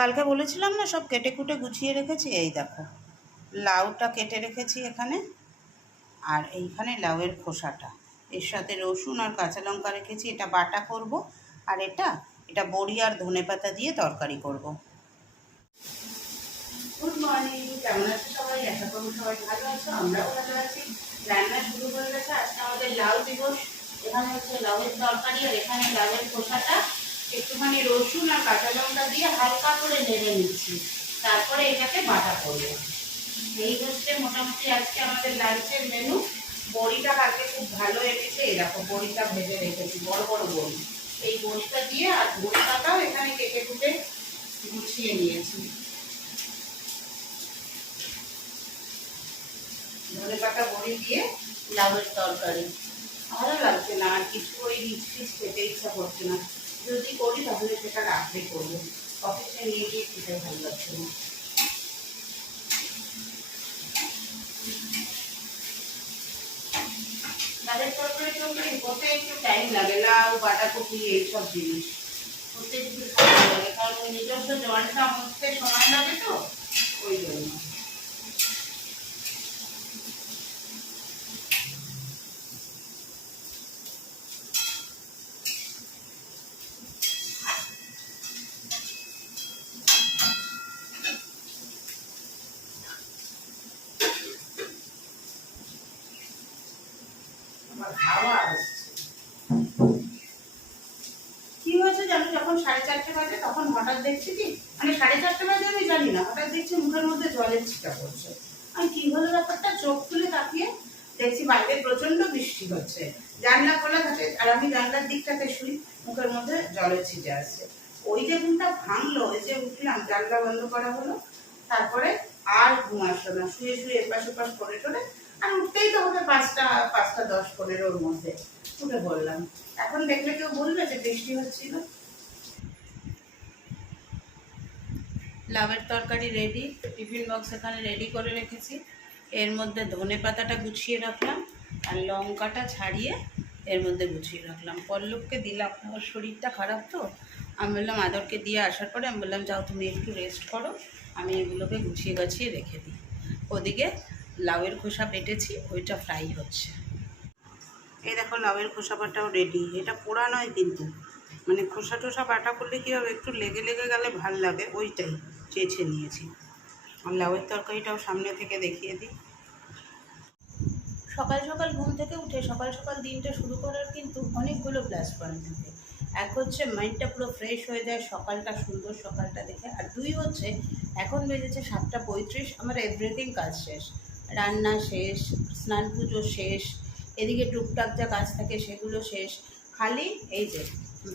কালকে বলেছিলাম না, সব কেটে কুটে গুছিয়ে রেখেছি, এই দেখো। লাউটা কেটে রেখেছি এখানে, আর এইখানে লাউয়ের খোসাটা। এর সাথে রসুন আর কাঁচা লঙ্কা রেখেছি, এটা বাটা করব, আর এটা এটা বড়ি আর ধনে পাতা দিয়ে তরকারি করব। গুড মর্নিং কেমন আছো সবাই? আশা করব সবাই ভালো আছো, আমরাও ভালো আছি। রান্না শুরু হয়ে গেছে, আজকে আমাদের লাউ দিবস। এখানে হচ্ছে লাউয়ের তরকারি, আর এখানে লাউয়ের খোসাটা। একটুখানি রসুন আর কাঁচা লঙ্কা দিয়ে হালকা করে নেড়ে নিচ্ছি। তারপরে এটাকে বাটা করব। এই হচ্ছে মোটামুটি আজকে আমাদের লাঞ্চের মেনু বড়িটা কালকে খুব ভালো এই দেখো, বড়িটা ভেজে রেখেছি, বড় বড় বড়ি। এই বড়িটা দিয়ে আর ধনে এখানে কেটে কুটে গুছিয়ে নিয়েছি। ধনে পাতা বড়ি দিয়ে লাউয়ের তরকারি। ভালো লাগছে না, আর কিছু ওই রিচ ফিচ খেতে ইচ্ছা করছে না। যদি করি তাহলে সেটা রাত্রে করব। অফিসে নিয়ে গিয়ে খেতে ভালো লাগছে না। করতে একটু টাইম লাগে এইসব জিনিস। করতে লাগে, কারণ নিজস্ব জলটা মরতে সময় লাগে তো, ওই জন্য আমার হাওয়া আসছে কি হয়েছে জানো যখন সাড়ে চারটে বাজে, তখন হঠাৎ দেখছি কি মানে সাড়ে চারটে বাজে আমি জানি না, হঠাৎ দেখছি মুখের মধ্যে জলের ছিটা পড়ছে। আমি কি হলো ব্যাপারটা? চোখ তুলে তাকিয়ে দেখছি বাইরে প্রচণ্ড বৃষ্টি হচ্ছে। জানলা খোলা থাকে আর আমি জানলার দিকটাতে শুই, মুখের মধ্যে জলের ছিটে আসছে ওই যে ঘুমটা ভাঙলো, ওই যে উঠলাম, জানলা বন্ধ করা হলো। তারপরে আর ঘুম আসলো না। শুয়ে শুয়ে এপাশ ওপাশ করে টোরে আর উঠতেই তো হবে পাঁচটা পাঁচটা দশ পনেরোর মধ্যে। উঠে বললাম এখন দেখলে কেউ বলবে যে বৃষ্টি হচ্ছিল। লাভের তরকারি রেডি টিফিন বক্স এখানে রেডি করে রেখেছি। এর মধ্যে ধনে পাতাটা গুছিয়ে রাখলাম, আর লঙ্কাটা ছাড়িয়ে এর মধ্যে গুছিয়ে রাখলাম। পল্লবকে দিলাম। আমার শরীরটা খারাপ তো? আমি বললাম, আদরকে দিয়ে আসার পরে আমি বললাম, যাও তুমি একটু রেস্ট করো, আমি এগুলোকে গুছিয়ে গাছিয়ে রেখে দিই। ওদিকে লাউয়ের খোসা বেটেছি, ওইটা ফ্রাই হচ্ছে। এই দেখো, লাউয়ের খোসা বাটাও রেডি এটা পোড়া নয় কিন্তু। মানে খোসা টোসা বাটা করলে কী হবে? একটু লেগে লেগে গেলে ভালো লাগে, ওইটাই। চেয়েছে নিয়েছি। আর লাউয়ের তরকারিটাও সামনে থেকে দেখিয়ে দিই। সকাল সকাল ঘুম থেকে উঠে সকাল সকাল দিনটা শুরু করার কিন্তু অনেকগুলো প্লাস পয়েন্ট থাকে। এক হচ্ছে মাইন্ডটা পুরো ফ্রেশ হয়ে যায়, সকালটা সুন্দর সকালটা দেখে। আর দুই হচ্ছে এখন বেজেছে সাতটা পঁয়ত্রিশ, আমার এভরিথিং কাজ শেষ। রান্না শেষ, স্নান পুজো শেষ, এদিকে টুকটাক যা কাজ থাকে সেগুলো শেষ। খালি এই যে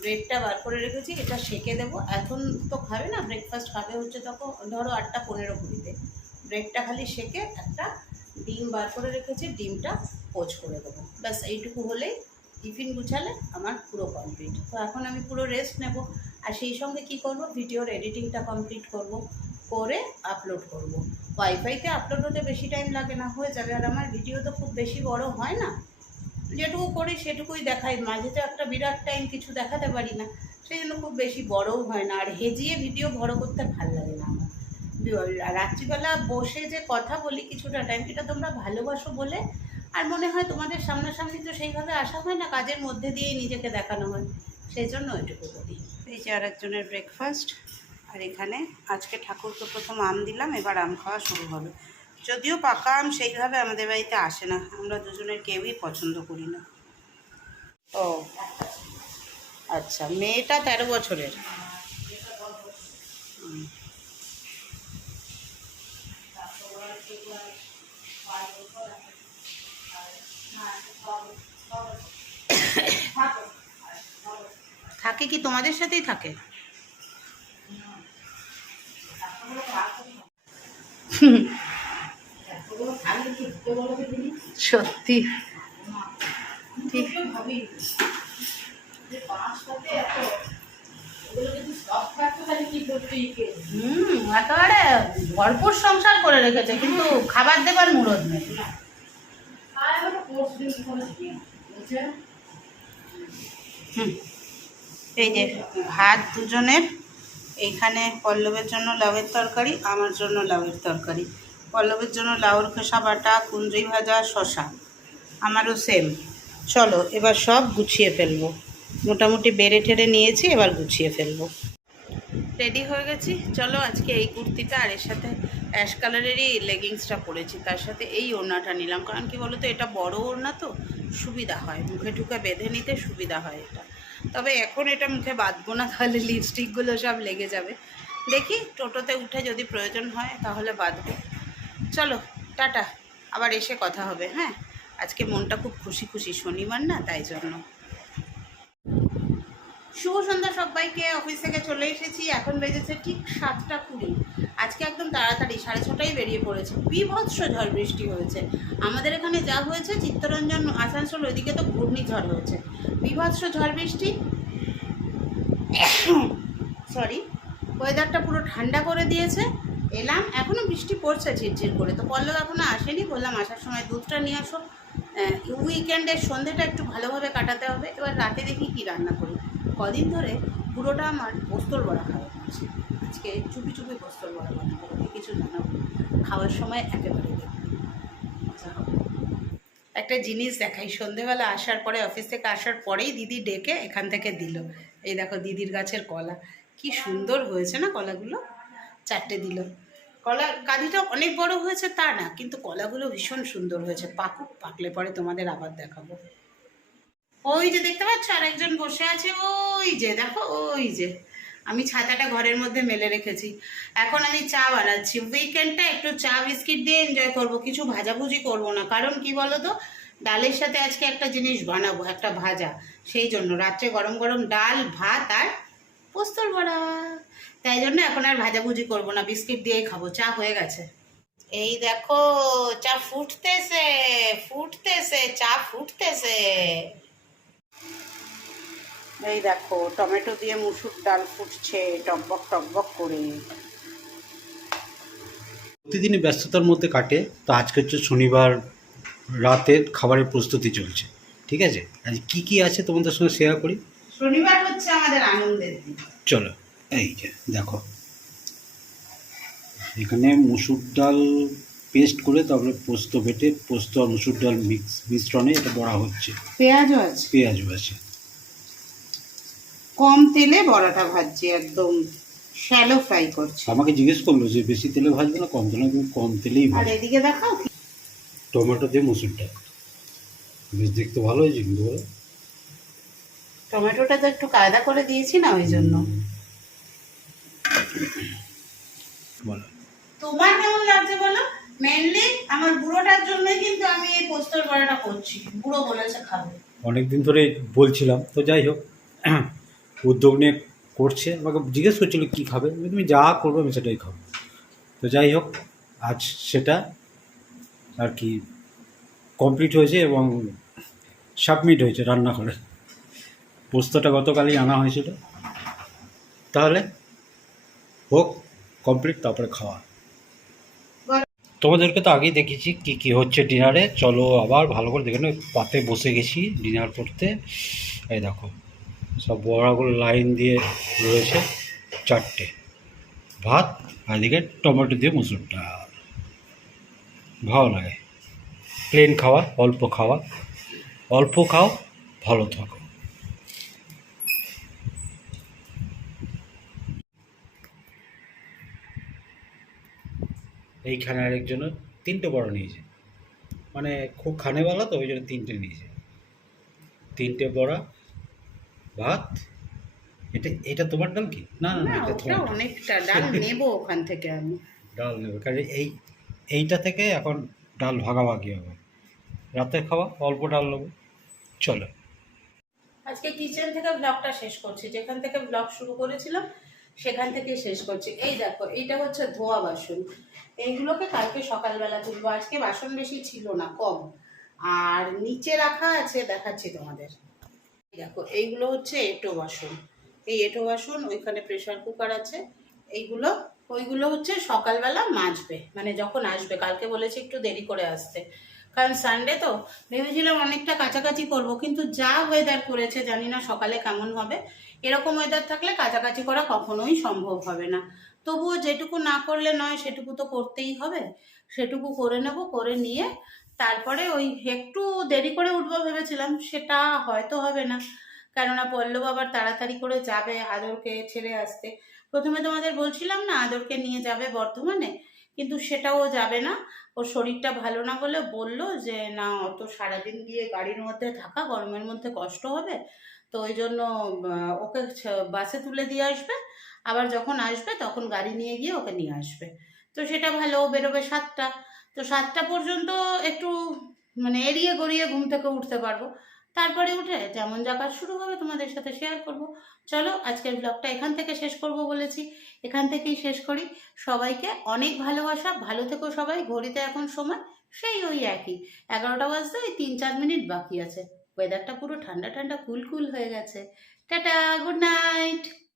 ব্রেডটা বার করে রেখেছি, এটা সেকে দেবো। এখন তো খাবে না ব্রেকফাস্ট খাবে হচ্ছে তখন, ধরো আটটা পনেরো কুড়িতে। ব্রেডটা খালি সেকে একটা ডিম বার করে রেখেছি, ডিমটা পোচ করে দেবো। ব্যাস, এইটুকু হলেই টিফিন গুছালে আমার পুরো কমপ্লিট তো এখন আমি পুরো রেস্ট নেব। আর সেই সঙ্গে কি করব? ভিডিওর এডিটিংটা কমপ্লিট করব, করে আপলোড করব। ওয়াইফাইতে আপলোড হতে বেশি টাইম লাগে না, হয়ে যাবে। আর আমার ভিডিও তো খুব বেশি বড় হয় না। যেটুকু করি সেটুকুই দেখাই। মাঝে তো একটা বিরাট টাইম কিছু দেখাতে পারি না। সেই জন্য খুব বেশি বড়ও হয় না। আর হেজিয়ে ভিডিও বড় করতে ভালো লাগে না আমার। রাত্রিবেলা বসে যে কথা বলি কিছুটা টাইম এটা তোমরা ভালোবাসো বলে। আর মনে হয় তোমাদের সামনাসামনি তো সেইভাবে আসা হয় না, কাজের মধ্যে দিয়েই নিজেকে দেখানো হয়। সেই জন্য ওইটুকু করি। এই যে আরেকজনের ব্রেকফাস্ট আর এখানে আজকে ঠাকুরকে প্রথম আম দিলাম, এবার আম খাওয়া শুরু হবে। যদিও পাকা আম সেইভাবে আমাদের বাড়িতে আসে না। আমরা দুজনের কেউই পছন্দ করি না। ও আচ্ছা মেয়েটা তেরো বছরের। থাকে কি তোমাদের সাথেই থাকে? সত্যি। ঠিক হুম, একেবারে ভরপুর সংসার করে রেখেছে, কিন্তু খাবার দেবার মুরদ নেই। এই যে ভাত দুজনের, এইখানে পল্লবের জন্য লাভের তরকারি, আমার জন্য লাভের তরকারি। পল্লবের জন্য লাউর খোসা, বাটা কুঞ্জই ভাজা শশা আমারও সেম চলো, এবার সব গুছিয়ে ফেলব। মোটামুটি বেড়ে ঠেড়ে নিয়েছি, এবার গুছিয়ে ফেলব। রেডি হয়ে গেছি? চলো, আজকে এই কুর্তিটা আর এর সাথে অ্যাশ কালারেরই লেগিংসটা পরেছি। তার সাথে এই ওড়নাটা নিলাম। কারণ কি বলো তো এটা বড় ওড়না তো, সুবিধা হয়। মুখে ঢুকে বেঁধে নিতে সুবিধা হয় এটা। তবে এখন এটা মুখে বাঁধবো না, তাহলে লিপস্টিকগুলো সব লেগে যাবে। দেখি, টোটোতে উঠে যদি প্রয়োজন হয়, তাহলে বাঁধবো। চলো, টাটা। আবার এসে কথা হবে হ্যাঁ? আজকে মনটা খুব খুশি খুশি, শনিবার না, তাই জন্য। শুভ সন্ধ্যা সবাইকে, অফিস থেকে চলে এসেছি, এখন বেজেছে ঠিক সাতটা কুড়ি। আজকে একদম তাড়াতাড়ি, সাড়ে ছটায় বেরিয়ে পড়েছে। বিভৎস ঝড় বৃষ্টি হয়েছে। আমাদের এখানে যা হয়েছে, চিত্তরঞ্জন, আসানসোল, ওইদিকে তো ঘূর্ণিঝড় হয়েছে। বিভৎস ঝড় বৃষ্টি। সরি ওয়েদারটা পুরো ঠান্ডা করে দিয়েছে। এলাম এখনও বৃষ্টি পড়ছে ঝিরঝির করে। তো পল্লব এখনও আসেনি, বললাম আসার সময় দুধটা নিয়ে আসো। উইকেন্ডের সন্ধ্যেটা একটু ভালোভাবে কাটাতে হবে। এবার রাতে দেখি কি রান্না করি। কদিন ধরে পুরোটা আমার পোস্তর বড়া খাওয়া হচ্ছে। আজকে চুপি চুপি পোস্তর বড়া বানাবো কিছু জানাব। খাওয়ার সময় একেবারে একটা জিনিস দেখাই, সন্ধেবেলা আসার পরে, অফিস থেকে আসার পরেই দিদি ডেকে এখান থেকে দিল। এই দেখো দিদির গাছের কলা। কি সুন্দর হয়েছে না কলাগুলো? চারটে দিল। কলা কাঁদিটা অনেক বড় হয়েছে তা না, কিন্তু কলাগুলো ভীষণ সুন্দর হয়েছে। পাকুক, পাকলে পরে তোমাদের আবার দেখাবো। ওই যে দেখতে পাচ্ছ, আরেকজন বসে আছে, ওই যে, দেখো, ওই যে। আমি ছাতাটা ঘরের মধ্যে মেলে রেখেছি। এখন আমি চা বানাচ্ছি। উইকেন্ডটা একটু চা বিস্কিট দিয়ে এনজয় করব, কিছু ভাজাভুজি করব না। কারণ কি বলো তো ডালের সাথে আজকে একটা জিনিস বানাবো, একটা ভাজা। সেই জন্য রাত্রে গরম গরম ডাল, ভাত আর পোস্তর বড়া। তাই জন্য এখন আর ভাজাভুজি করব না বিস্কিট দিয়েই খাব চা হয়ে গেছে। এই দেখো চা ফুটতেছে ফুটতেছে চা ফুটতেছে। এই দেখো টমেটো দিয়ে মুসুর ডাল ফুটছে টকবক টকবক করে। প্রতিদিনই ব্যস্ততার মধ্যে কাটে তো আজকে হচ্ছে শনিবার রাতের খাবারের প্রস্তুতি চলছে ঠিক আছে? আজ কি কি আছে তোমাদের সঙ্গে শেয়ার করি? শনিবার হচ্ছে আমাদের আনন্দের দিন। চলো। এই যে দেখো। এখানে মুসুর ডাল পেস্ট করে তারপরে পোস্ত বেটে পোস্ত আর মুসুর ডাল মিক্স মিশ্রণে এটা বড়া হচ্ছে। পেঁয়াজও আছে? পেঁয়াজও আছে। কম তেলে বড়াটা ভাজছি একদম শ্যালো ফ্রাই করছি। আমাকে জিজ্ঞেস করল যে বেশি তেলে ভাজবে না কম তেলে কম তেলেই আর এদিকে দেখাও টমেটো দিয়ে মুসুর ডাল। বেশ দেখতে ভালো হয়েছে কিন্তু টমেটোটা তো একটু কায়দা করে দিয়েছি না ওই জন্য? বলো। তোমার কেমন লাগছে বলো? মেনলি আমার বুড়োটার জন্যই কিন্তু আমি এই পোস্তর বড়াটা করছি। বুড়ো বলেছে খাবে। অনেক দিন ধরে বলছিলাম তো যাই হোক উদ্যোগ নিয়ে করছে। আমাকে জিজ্ঞেস করছিল কী খাবে? তুমি যা করবে আমি সেটাই খাব। তো যাই হোক আজ সেটা আর কি কমপ্লিট হয়েছে এবং সাবমিট হয়েছে রান্না করে পোস্তটা গতকালই আনা হয়েছিল। তাহলে হোক কমপ্লিট তারপরে খাওয়া। তোমাদেরকে তো আগেই দেখেছি কি কি হচ্ছে ডিনারে। চলো আবার ভালো করে দেখে। পাতে বসে গেছি ডিনার করতে। এই দেখো, সব বড়াগুলো লাইন দিয়ে রয়েছে চারটে। ভাত আর এদিকে টমেটো দিয়ে মুসুর ডাল। ভালো লাগে। প্লেন খাওয়া, অল্প খাওয়া। অল্প খাও, ভালো থাকো। এইখানে আরেকজন তিনটে বড় নিয়েছে। মানে খুব খানেওয়ালা তো ওই জন্য তিনটে নিয়েছে। তিনটে বড়া ভাত এটা এটা তোমার ডাল কি? না না না না এটা তোমার অনেকটা ডাল নেব ওখান থেকে আমি। ডাল নেবে কারণ এই এইটা থেকে এখন ডাল ভাগাভাগি হবে। রাতের খাওয়া অল্প ডাল নেব। চলো। আজকে কিচেন থেকে ব্লগটা শেষ করছি। যেখান থেকে ব্লগ শুরু করেছিলাম সেখান থেকে শেষ করছি। এই দেখো এইটা হচ্ছে ধোয়া বাসন। এইগুলোকে কালকে সকালবেলা তুলবো। আজকে বাসন বেশি ছিল না, কম। আর নিচে রাখা আছে, দেখাচ্ছি তোমাদের। দেখো, এইগুলো হচ্ছে এটো বাসন। এই এটো বাসন, ওইখানে প্রেসার কুকার আছে। এইগুলো, ওইগুলো হচ্ছে সকালবেলা মাজবে মানে যখন আসবে। কালকে বলেছি একটু দেরি করে আসতে। কারণ সানডে তো, ভেবেছিলাম অনেকটা কাছাকাছি করব, কিন্তু যা ওয়েদার করেছে, জানি না সকালে কেমন হবে। এরকম ওয়েদার থাকলে কাছাকাছি করা কখনোই সম্ভব হবে না। তবুও যেটুকু না করলে নয়, সেটুকু তো করতেই হবে। সেটুকু করে নেব, করে নিয়ে তারপরে ওই একটু দেরি করে উঠবো ভেবেছিলাম, সেটা হয়তো হবে না। কেননা পল্লব আবার তাড়াতাড়ি করে যাবে আদরকে ছেড়ে আসতে। প্রথমে তোমাদের বলছিলাম না, আদরকে নিয়ে যাবে বর্ধমানে, কিন্তু সেটাও যাবে না। ওর শরীরটা ভালো না বলে বলল যে, না অত সারাদিন গিয়ে গাড়ির মধ্যে থাকা, গরমের মধ্যে কষ্ট হবে। তো ওই জন্য ওকে বাসে তুলে দিয়ে আসবে। আবার যখন আসবে তখন গাড়ি নিয়ে গিয়ে ওকে নিয়ে আসবে। তো সেটা ভালো বেরোবে সাতটা। তো সাতটা পর্যন্ত একটু মানে এড়িয়ে গড়িয়ে ঘুম থেকে উঠতে পারব। তারপরে উঠে যেমন যা কাজ শুরু হবে তোমাদের সাথে শেয়ার করব। চলো আজকের ব্লগটা এখান থেকে শেষ করব বলেছি। এখান থেকেই শেষ করি। সবাইকে অনেক ভালোবাসা। ভালো থেকো সবাই। ঘড়িতে এখন সময় সেই ওই একই। এগারোটা বাজতে ওই তিন চার মিনিট বাকি আছে। ওয়েদারটা পুরো ঠান্ডা ঠান্ডা কুল কুল হয়ে গেছে। Tata good night